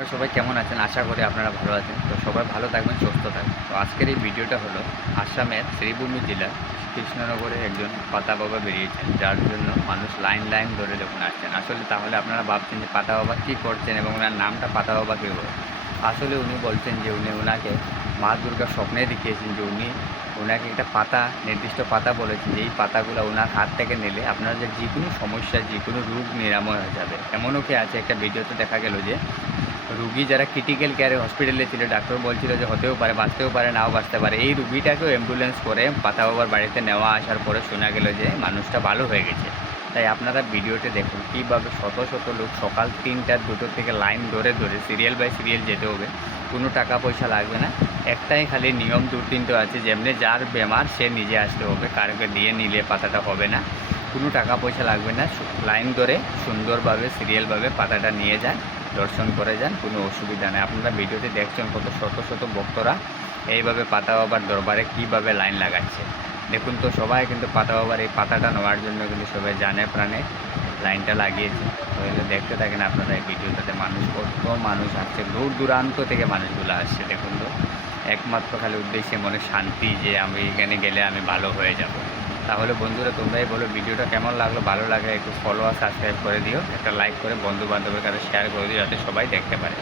আপনারা সবাই কেমন আছেন? আশা করি আপনারা ভালো আছেন। তো সবাই ভালো থাকবেন, সুস্থ থাকবেন। তো আজকের এই ভিডিওটা হলো আসামের শ্রীভূমি জেলার কৃষ্ণনগরে একজন পাতা বাবা বেরিয়েছেন, যার জন্য মানুষ লাইন লাইন ধরে যখন আসছেন। আসলে তাহলে আপনারা ভাবছেন যে পাতা বাবা কী করছেন এবং ওনার নামটা পাতা বাবা কী হবে আসলে উনি বলছেন যে উনি ওনাকে মা দুর্গা স্বপ্নে দেখিয়েছেন যে উনি ওনাকে একটা পাতা, নির্দিষ্ট পাতা বলেছেন যে এই পাতাগুলো ওনার হাত থেকে নিলে আপনার যে যে কোনো সমস্যা যে কোনো রোগ নিরাময় হয়ে যাবে। এমনও কি আছে? একটা ভিডিওতে দেখা গেল যে রুগী যারা ক্রিটিক্যাল কেয়ারে হসপিটালে ছিল, ডাক্তার বলছিল যে হতেও পারে, বাঁচতেও পারে, নাও বাঁচতে পারে। এই রুগীটাকেও অ্যাম্বুলেন্স করে পাতা বাবার বাড়িতে নেওয়া আসার পরে শোনা গেল যে মানুষটা ভালো হয়ে গেছে। তাই আপনারা ভিডিওতে দেখুন কীভাবে শত শত লোক সকাল তিনটার দুটো থেকে লাইন ধরে ধরে সিরিয়াল বাই সিরিয়াল যেতে হবে। কোনো টাকা পয়সা লাগবে না। একটাই খালি নিয়ম দু তিনটে আছে, যেমনি যার বেমার সে নিজে আসতে হবে, কারোকে দিয়ে নিলে পাতাটা হবে না। কোনো টাকা পয়সা লাগবে না লাইন ধরে সুন্দরভাবে সিরিয়ালভাবে পাতাটা নিয়ে যান। দর্শন করে যান, কোনো অসুবিধা নেই। আপনারা ভিডিওতে দেখছেন কত শত শত ভক্তরা এইভাবে পাতা বাবার দরবারে কীভাবে লাইন লাগাচ্ছে। দেখুন তো, সবাই কিন্তু পাতা বাবার এই পাতাটা নেওয়ার জন্য কিন্তু সবাই জানে প্রাণে লাইনটা লাগিয়েছে। তো এগুলো দেখতে থাকেন আপনারা এই ভিডিওটাতে মানুষ, কত মানুষ আসছে। দূর দূরান্ত থেকে মানুষগুলো আসছে, দেখুন তো। একমাত্র খালি উদ্দেশ্যে মনে শান্তি যে আমি এখানে গেলে আমি ভালো হয়ে যাব। তাহলে বন্ধুরা, তোমরাই বলো ভিডিওটা কেমন লাগল? ভালো লাগে একটু ফলো আর সাবস্ক্রাইব করে দিও। একটা লাইক করে বন্ধু বান্ধবের কাছে শেয়ার করে দিও, যাতে সবাই দেখতে পারে।